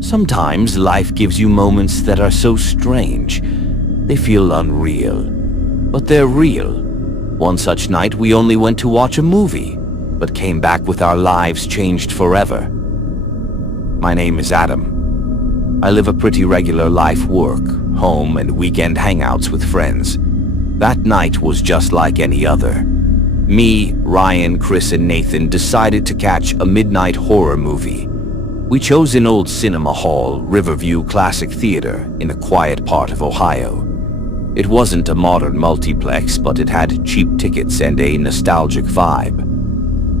Sometimes life gives you moments that are so strange, they feel unreal. But they're real. One such night we only went to watch a movie, but came back with our lives changed forever. My name is Adam. I live a pretty regular life, work, home, and weekend hangouts with friends. That night was just like any other. Me, Ryan, Chris, and Nathan decided to catch a midnight horror movie. We chose an old cinema hall, Riverview Classic Theater, in a quiet part of Ohio. It wasn't a modern multiplex, but it had cheap tickets and a nostalgic vibe.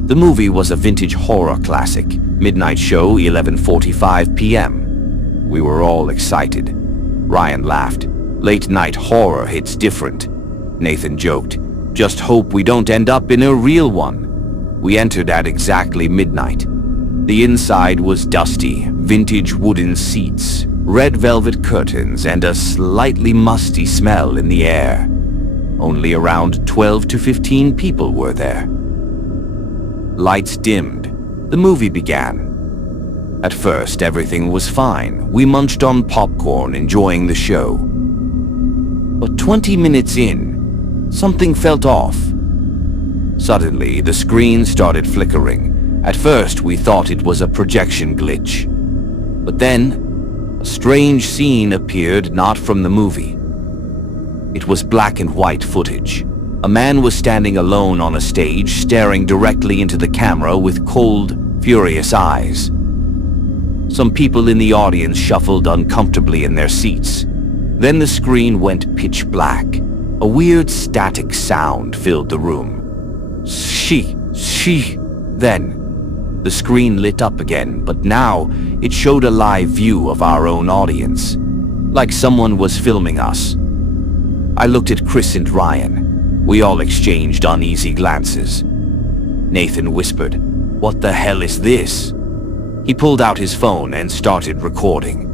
The movie was a vintage horror classic, midnight show, 11:45 p.m. We were all excited. Ryan laughed. Late night horror hits different. Nathan joked, just hope we don't end up in a real one. We entered at exactly midnight. The inside was dusty, vintage wooden seats, red velvet curtains, and a slightly musty smell in the air. Only around 12 to 15 people were there. Lights dimmed. The movie began. At first, everything was fine. We munched on popcorn, enjoying the show. But 20 minutes in, something felt off. Suddenly, the screen started flickering. At first, we thought it was a projection glitch. But then, a strange scene appeared not from the movie. It was black and white footage. A man was standing alone on a stage, staring directly into the camera with cold, furious eyes. Some people in the audience shuffled uncomfortably in their seats. Then the screen went pitch black. A weird static sound filled the room. Then, the screen lit up again, but now it showed a live view of our own audience, like someone was filming us. I looked at Chris and Ryan. We all exchanged uneasy glances. Nathan whispered, "What the hell is this?" He pulled out his phone and started recording.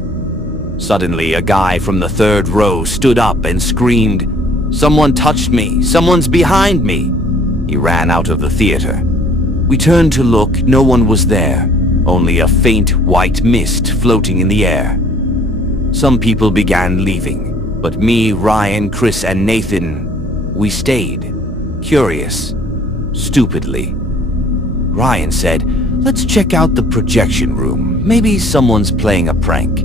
Suddenly, a guy from the third row stood up and screamed, "Someone touched me! Someone's behind me!" He ran out of the theater. We turned to look. No one was there, only a faint white mist floating in the air. Some people began leaving, but me, Ryan, Chris, and Nathan, we stayed, curious, stupidly. Ryan said, "Let's check out the projection room. Maybe someone's playing a prank."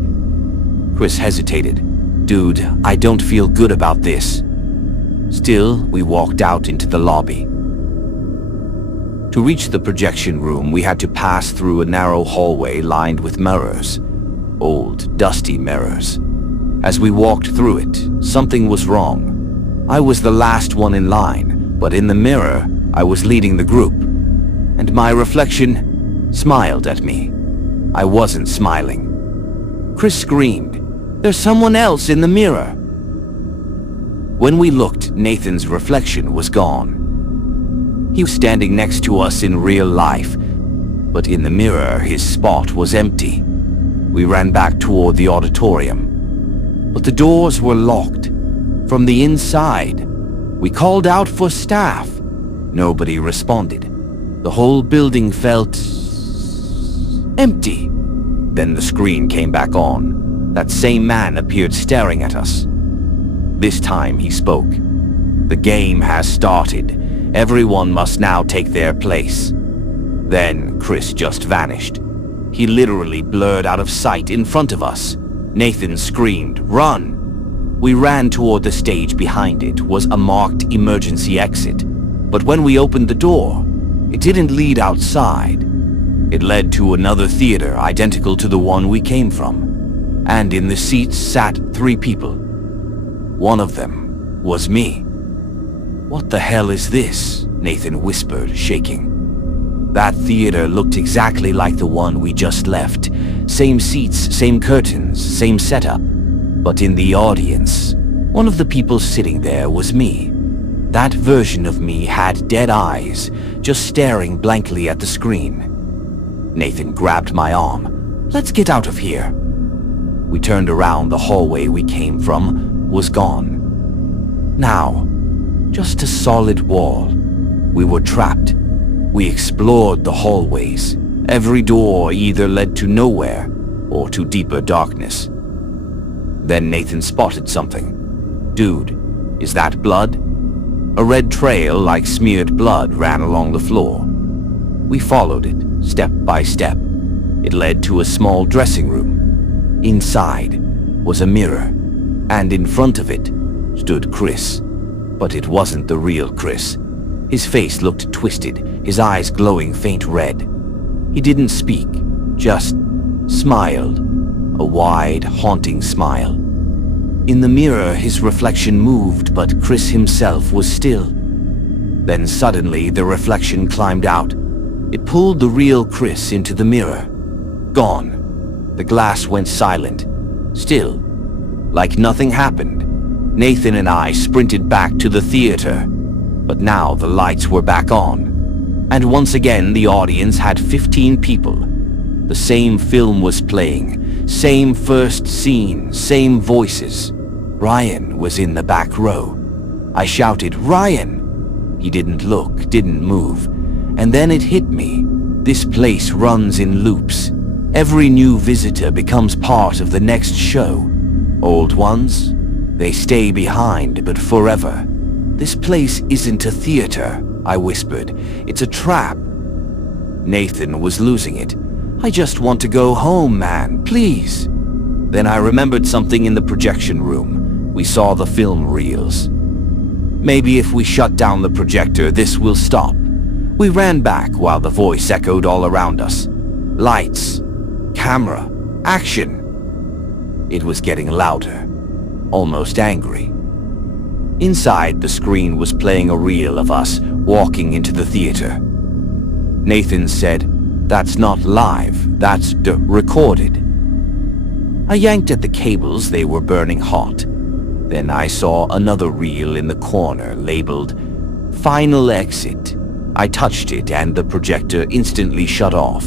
Chris hesitated. "Dude, I don't feel good about this." Still, we walked out into the lobby. To reach the projection room, we had to pass through a narrow hallway lined with mirrors. Old, dusty mirrors. As we walked through it, something was wrong. I was the last one in line, but in the mirror, I was leading the group. And my reflection smiled at me. I wasn't smiling. Chris screamed, "There's someone else in the mirror!" When we looked, Nathan's reflection was gone. He was standing next to us in real life, but in the mirror, his spot was empty. We ran back toward the auditorium, but the doors were locked. From the inside, we called out for staff. Nobody responded. The whole building felt empty. Then the screen came back on. That same man appeared staring at us. This time he spoke. "The game has started. Everyone must now take their place." Then Chris just vanished. He literally blurred out of sight in front of us. Nathan screamed, "Run!" We ran toward the stage. Behind it was a marked emergency exit. But when we opened the door, it didn't lead outside. It led to another theater identical to the one we came from. And in the seats sat 3 people. One of them was me. "What the hell is this?" Nathan whispered, shaking. That theater looked exactly like the one we just left. Same seats, same curtains, same setup. But in the audience, one of the people sitting there was me. That version of me had dead eyes, just staring blankly at the screen. Nathan grabbed my arm. "Let's get out of here." We turned around. The hallway we came from was gone. Now, just a solid wall. We were trapped. We explored the hallways. Every door either led to nowhere or to deeper darkness. Then Nathan spotted something. "Dude, is that blood?" A red trail like smeared blood ran along the floor. We followed it, step by step. It led to a small dressing room. Inside was a mirror, and in front of it stood Chris. But it wasn't the real Chris. His face looked twisted, his eyes glowing faint red. He didn't speak, just smiled, a wide, haunting smile. In the mirror, his reflection moved, but Chris himself was still. Then suddenly, the reflection climbed out. It pulled the real Chris into the mirror. Gone. The glass went silent. Still, like nothing happened. Nathan and I sprinted back to the theater. But now the lights were back on. And once again, the audience had 15 people. The same film was playing. Same first scene, same voices. Ryan was in the back row. I shouted, "Ryan!" He didn't look, didn't move. And then it hit me. This place runs in loops. Every new visitor becomes part of the next show. Old ones, they stay behind, but forever. "This place isn't a theater," I whispered. "It's a trap." Nathan was losing it. "I just want to go home, man, please." Then I remembered something in the projection room. We saw the film reels. Maybe if we shut down the projector, this will stop. We ran back while the voice echoed all around us. Lights, camera, action. It was getting louder, almost angry. Inside, the screen was playing a reel of us walking into the theater. Nathan said, "That's not live, that's recorded." I yanked at the cables, they were burning hot. Then I saw another reel in the corner labeled "Final Exit." I touched it and the projector instantly shut off.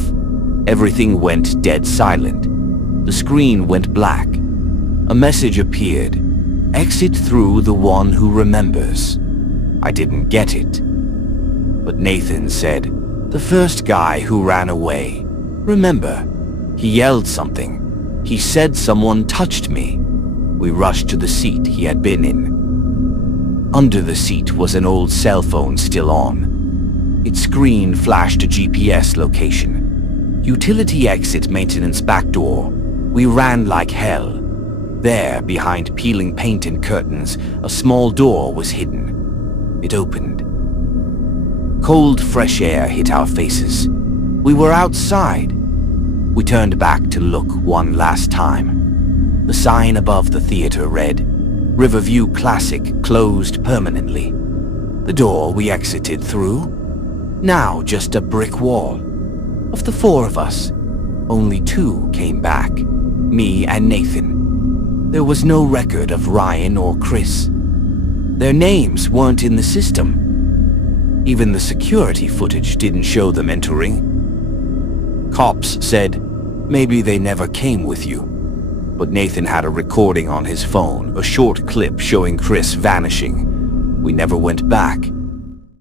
Everything went dead silent. The screen went black. A message appeared. "Exit through the one who remembers." I didn't get it. But Nathan said, "The first guy who ran away. Remember, he yelled something. He said someone touched me." We rushed to the seat he had been in. Under the seat was an old cell phone still on. Its screen flashed a GPS location. "Utility exit maintenance back door." We ran like hell. There, behind peeling paint and curtains, a small door was hidden. It opened. Cold, fresh air hit our faces. We were outside. We turned back to look one last time. The sign above the theater read, "Riverview Classic closed permanently." The door we exited through? Now just a brick wall. Of the four of us, only two came back, me and Nathan. There was no record of Ryan or Chris. Their names weren't in the system. Even the security footage didn't show them entering. Cops said, "Maybe they never came with you." But Nathan had a recording on his phone, a short clip showing Chris vanishing. We never went back.